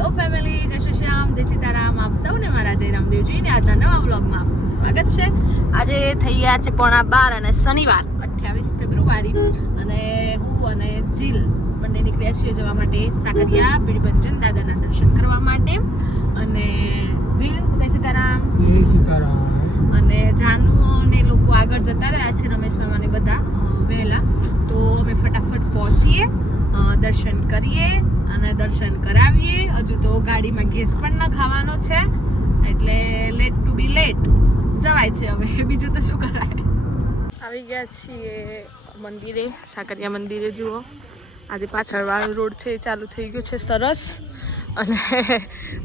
Hello family, જય શ્રી શ્યામ, જય સીતારામ. આપ સૌને મારા જય રામદેવજી ને આજના નવા વ્લોગમાં આપનું સ્વાગત છે. આજે થઈ ગયા છે 12:30 અને શનિવાર 28 ફેબ્રુઆરી અને હું અને જીલ બંને નીકળ્યા છીએ જવા માટે સાકરિયા બીડબંજન દાદાના દર્શન કરવા માટે. અને જીલ જય સીતારામ. જય સીતારામ. અને જાનુ અને લોકો આગળ જતા રહ્યા છે, રમેશ મામાને બધા વહેલા. તો અમે ફટાફટ પહોંચીએ, દર્શન કરીએ અને દર્શન કરાવીએ. હજુ તો ગાડીમાં ગેસ પણ ન ખાવાનો છે, એટલે લેટ ટુ બી લેટ જવાય છે. હવે બીજું તો શું કરાય. આવી ગયા છીએ મંદિરે, સાકરિયા મંદિરે. જુઓ, આજે પાછળ વાળો રોડ છે એ ચાલુ થઈ ગયો છે સરસ. અને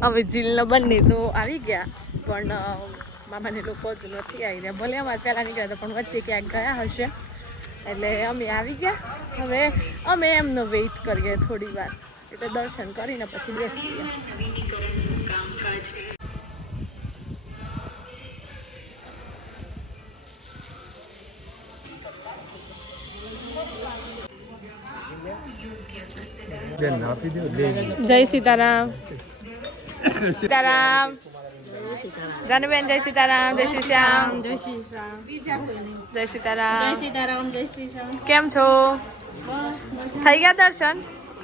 અમે જીલના બંને તો આવી ગયા, પણ મામાને લોકો હજુ નથી આવી રહ્યા. ભલે અમારે પહેલાં નીકળ્યા હતા, પણ વચ્ચે ક્યાંક ગયા હશે, એટલે અમે આવી ગયા. હવે અમે એમનો વેઇટ કરીએ થોડી વાર, એટલે દર્શન કરીને પછી બેસીએ. જય સીતારામ. સીતારામ. જાનુબેન જય સીતારામ. જય શ્રી શ્યામ. જય શ્રી રામ. જય સીતારામ. જય સીતારામ. જય શ્રી રામ. કેમ છો? બસ મજા. થઈ ગયા દર્શન?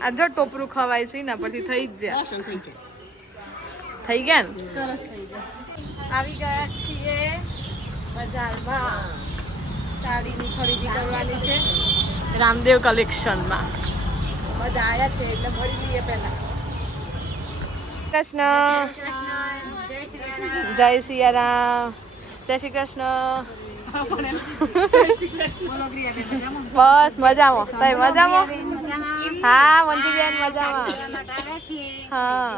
આ જો ટોપરું ખવાય છે એના પરથી થઈ જ જાય. દર્શન થઈ જાય. થઈ ગયા ને? સરસ થઈ જાય. આવી ગયા છીએ બજારમાં. સાડીની ખરીદી કરવાની છે રામદેવ કલેક્શનમાં. બધા આવ્યા છે એટલે મળી લઈએ પહેલા. કૃષ્ણ. જય સિયારામ. જય શ્રી કૃષ્ણ. બસ મજામાં. તઈ મજામાં? હા મંજુબેન મજામાં. હા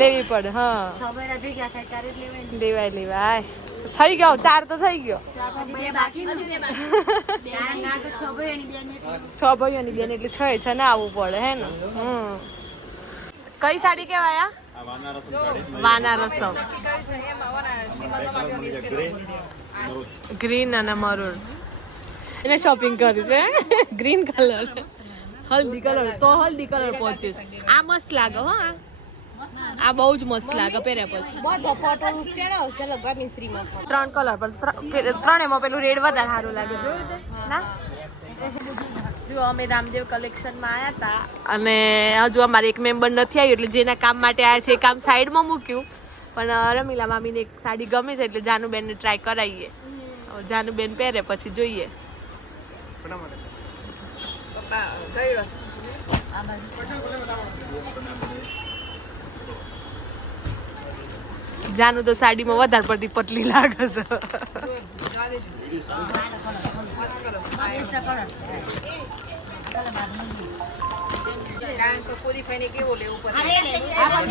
લેવી પડે. હા લેવાય. થઈ ગયો, 4 તો થઈ ગયો. 6 ભાઈઓની બેન એટલે 6 છે ને આવવું પડે હે ને. કઈ સાડી કેવાય? વાના રસમ. ગ્રીન અને મરૂન એને શોપિંગ કરી છે. ગ્રીન કલર, હલ્દી કલર. તો હલ્દી કલર પહોંચીશ. આ મસ્ત લાગે. હા આ બહુ જ મસ્ત લાગે પહેર્યા પછી. 3 કલર પણ ત્રણેમાં પેલું રેડ વધારે સારું લાગે. જોયું તે ના? જો અમે રામદેવ કલેક્શનમાં આવ્યા હતા અને હજુ અમારે એક મેમ્બર નથી આવ્યું, એટલે જેના કામ માટે આવ્યા છે એ કામ સાઈડમાં મૂક્યું. પણ રમીલા મામીને એક સાડી ગમે છે એટલે જાનુબેનને ટ્રાય કરાવીએ. જાનુબેન પહેરે પછી જોઈએ. જાનુ તો સાડીમાં વધારે પડતી પતલી લાગે છે.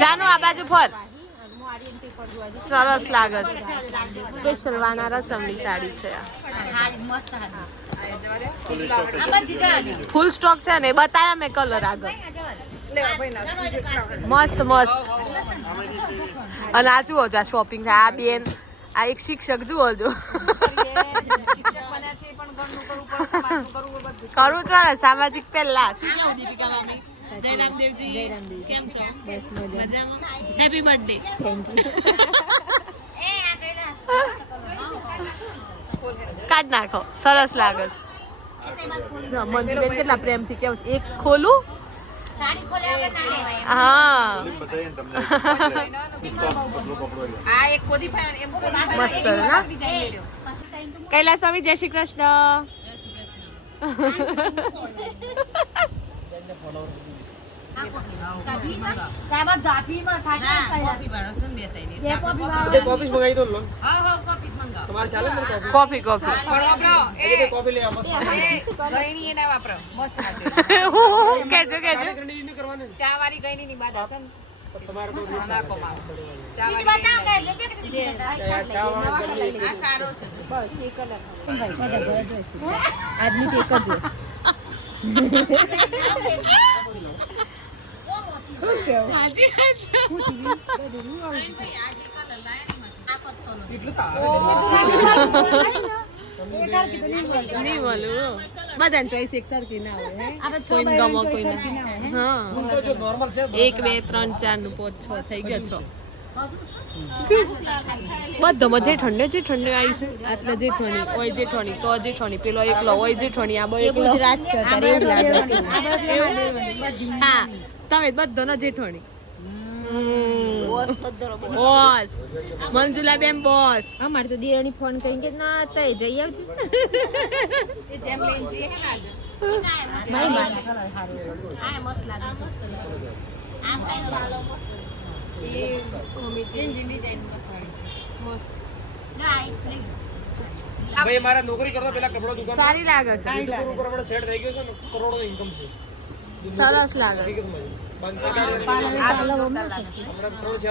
જાનુ આ બાજુ ફર. સરસ લાગે છે. સ્પેશિયલ વાના રસમની સાડી છે આ. ફૂલ સ્ટોક છે ને, બતાયા મેં કલર આગળ. મસ્ત મસ્ત. અને આ જુઓ જા શોપિંગ થાય. આ બેન, આ એક શિક્ષક જુઓ જો. કરવું છે ને સામાજિક પહેલા. શું કેવું દીપિકા મામી? જય રામદેવજી. કેમ છો? મજામાં. Happy birthday. કાઢ નાખો. સરસ લાગે છે. મંજુબેન કેટલા પ્રેમથી કેવું છે. એક ખોલું. હા મસ્ત ના. કૈલાસ સ્વામી જય શ્રી કૃષ્ણ. કોફી કેજો ચા વાળી ગઈ ની બાદ હશે આદમી એક જ નહીં મળ્યું. બધાની ચોઈસ એક સરખી ના હોય હે આપણે છ કોઈને બાયરોની ગમો ચોઈસ કોઈને સરખી ના હોય, હે? હા તો જો નોર્મલ છે 1 2 3 4 નું 5 6 થઈ ગયો 6 બધામાં જેઠંડે આવી છે આટલે જેઠણી ઓય જેઠણી તો જેઠણી પેલો એકલો ઓય જેઠણી આ બે એકલો ગુજરાત છે અત્યારે એવું લાગે છે. હા તમે બધાનો જેઠણી બોસ મંજુલા બેન બોસ અમારે તો દિયરની ફોન કરીને કે ના તઈ જઈ આવજો એ જેમ લઈને જઈએ હે ને આજે મારી બા એ ડિઝાઇન મસ્ત વાળી છે મસ્ત ભાઈ મારા નોકરી કરતા પેલા કપડા દુકાન સારી લાગે છે ઉપર આપણે સેટ થઈ ગયો છે ને કરોડો ઇન્કમ છે સરસ લાગે છે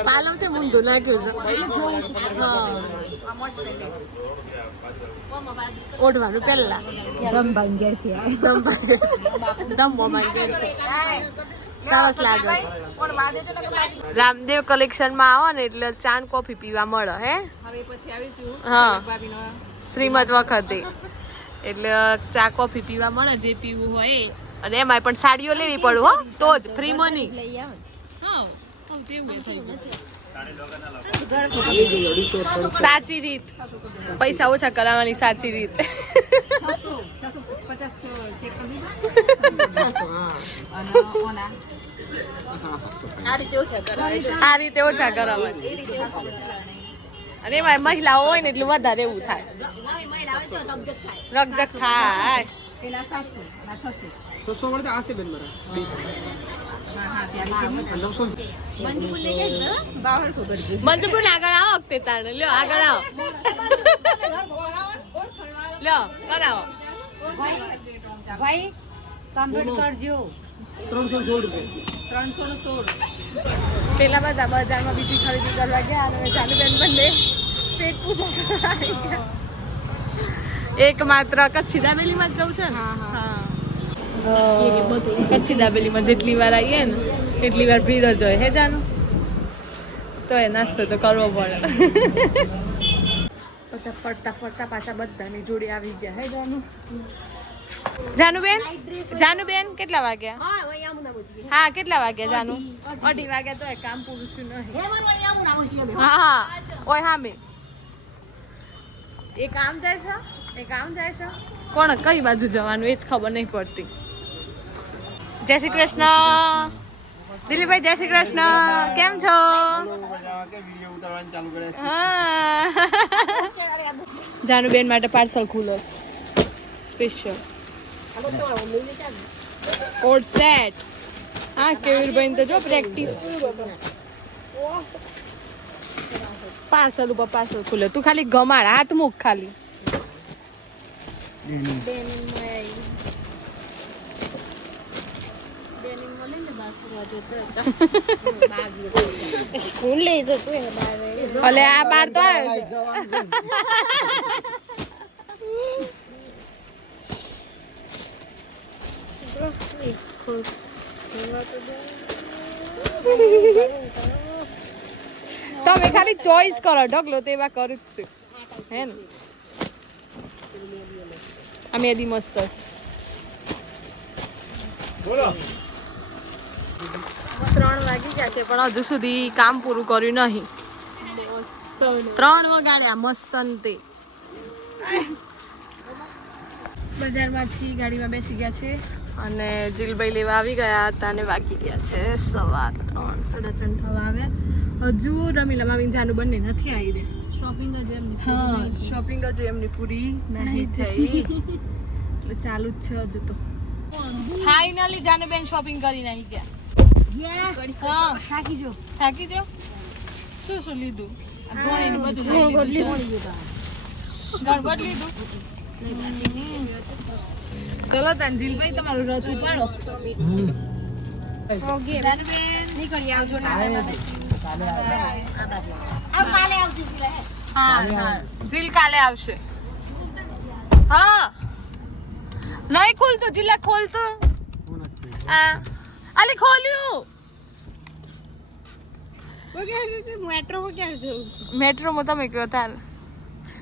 પાલવ છે મૂંધું નાખ્યું છે હા ઓઢવાનું પહેલા દમ ભાંગેર થી દમો માંગે છે સરસ લાગે છે પણ વાદે છે ને કે પાછી રામદેવ કલેક્શન માં આવો ને એટલે ચા ને કોફી પીવા મળે હે હવે પછી આવીશું હા. ભાભીનો શ્રીમત વખતે એટલે ચા કોફી પીવા મળે જે પીવું હોય એ. અને એમાંય પણ સાડીઓ લેવી પડે હો તો જ ફ્રી મની લઈ આવો હા તેવું થઈ ગયું સાચી રીત પૈસા ઓછા કરાવવાની સાચી રીત 650 ચેક કરી દીધા 600 હા અને ઓના આ રીતે ઓછા કરો આ રીતે ઓછા કરાવવાની અને એમાં મહિલાઓ હોય ને એટલું વધારે એવું થાય રકજક થાય પેલા 700 ના 600 600 મળે આ છે બેન મારા હા હા ત્યાં 900 મંજુપુર ને કહીશ ને બાવર ખબર છે મંજુપુર આગળ આવો વખતે તાણે લ્યો આગળ આવો લ્યો કરાવો ભાઈ કમ્પ્લીટ કરજો 316 રૂપિયા 316 પેલા બધા બજારમાં બીજી ખરીદી કરવા ગયા અને જાનુબેન બંને પેટ પૂજા કરવા આવી ગયા. એક માત્ર કચ્છી દાબેલીમાં જ જવું છે ને હા કચ્છી દાબેલીમાં જેટલી વાર આવીએ ને એટલી વાર ભીડ જ હોય હે જાનું તો એ નાસ્તો તો કરવો પડે બધા ફરતા ફરતા પાછા બધાની જોડે આવી ગયા હે જાનુબેન કેટલા વાગ્યા હા કેટલા વાગ્યા જાનુ 2:30 વાગ્યા તો કામ પૂરું થયું નહીં હા હા ઓય હા મેં એ કામ જાય છે કોણ કઈ બાજુ જવાનું એ જ ખબર નહીં પડતી જય શ્રી કૃષ્ણ દિલીપભાઈ જય શ્રી કૃષ્ણ કેમ છો હા જાનુબેન માટે પાર્સલ ખુલ્લો છે સ્પેશિયલ કોટ સેટ હા કેવીરભાઈ તો જો પ્રેક્ટિસ પાર્સલ ઉપર પાર્સલ ખુલે તું ખાલી ગમાડ હાથ મૂક ખાલી સ્કૂલ લઈ જતું અલે આ બાર તો તમે ખાલી ચોઈસ કરો ઢગલો તો એવા કરું જ છે હે ને આ મેદી મસ્ત બોલો 3 વાગી ગયા છે પણ હજુ સુધી કામ પૂરું કર્યું નહીં 3 વાગ્યા મસ્ત અંતે બજારમાંથી ગાડીમાં બેસી ગયા છે અને જીલભાઈ લેવા આવી ગયા હતા અને વાગી ગયા છે 3:15 3:30 થવા આવ્યા હજુ રમીલા મામી જાનું બંને નથી આવી દે શોપિંગ જ એમ હા શોપિંગ જ એમની પૂરી નહીં થઈ એટલે ચાલુ જ છે હજુ તો ફાઇનલી જાનુબેન શોપિંગ કરી નાખી ગયા હા થાકી જાઓ શું લીધું ગોળીને બધું લઈ લીધું ગણપત લીધું ચલો તંજીલભાઈ તમારું રચું પાડો ઓકે જાનુબેન નીકળી આવજો હા જીલ કાલે આવશે હા નહીં ખોલતું જીલા ખોલતું આ અલી ખોલ્યું મેટ્રોમાં તમે કયો તાર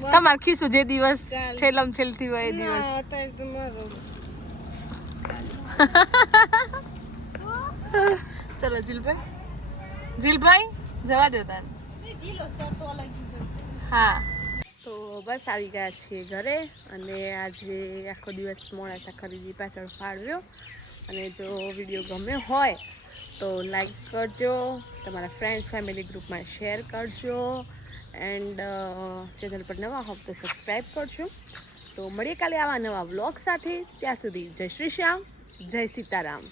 તમાર ખીસું જે દિવસ છેલ્લમ છેલ્લથી હોય એ દિવસ ચલો જીલભાઈ જવા દો તાર હા તો બસ આવી ગયા છીએ ઘરે અને આજે આખો દિવસ મોડાસા ખરીદી પાછળ ફાળવ્યો અને જો વિડીયો ગમ્યો હોય તો લાઈક કરજો, તમારા ફ્રેન્ડ્સ ફેમિલી ગ્રુપમાં શેર કરજો એન્ડ ચેનલ પર નવા હો તો સબસ્ક્રાઈબ કરજો. તો મળીએ કાલે આવા નવા વ્લોગ સાથે. ત્યાં સુધી જય શ્રી શ્યામ, જય સીતારામ.